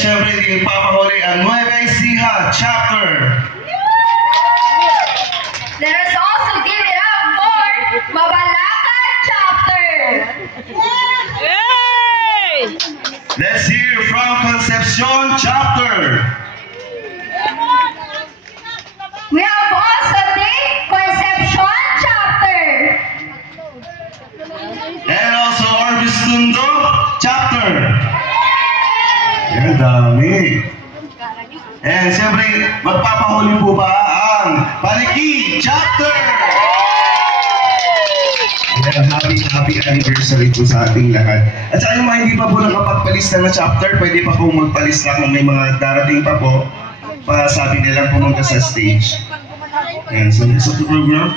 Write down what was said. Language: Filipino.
syempre hindi papahuli ang Nueva Ecija chapter. Let us also give it up for Mabalacat chapter. Yay! Let's hear from Concepcion chapter. We have also the Concepcion chapter. And also Orbistundo chapter. Yan, dami. And siyempre, magpapahuli po ba ang Paliki chapter? Ayan, happy anniversary po sa ating lahat. At sa yung mga hindi pa po nakapagpalista na chapter, pwede pa po magpalista kung may mga darating pa po. Sabi nila pumunta sa stage. Ayan, so next of the program.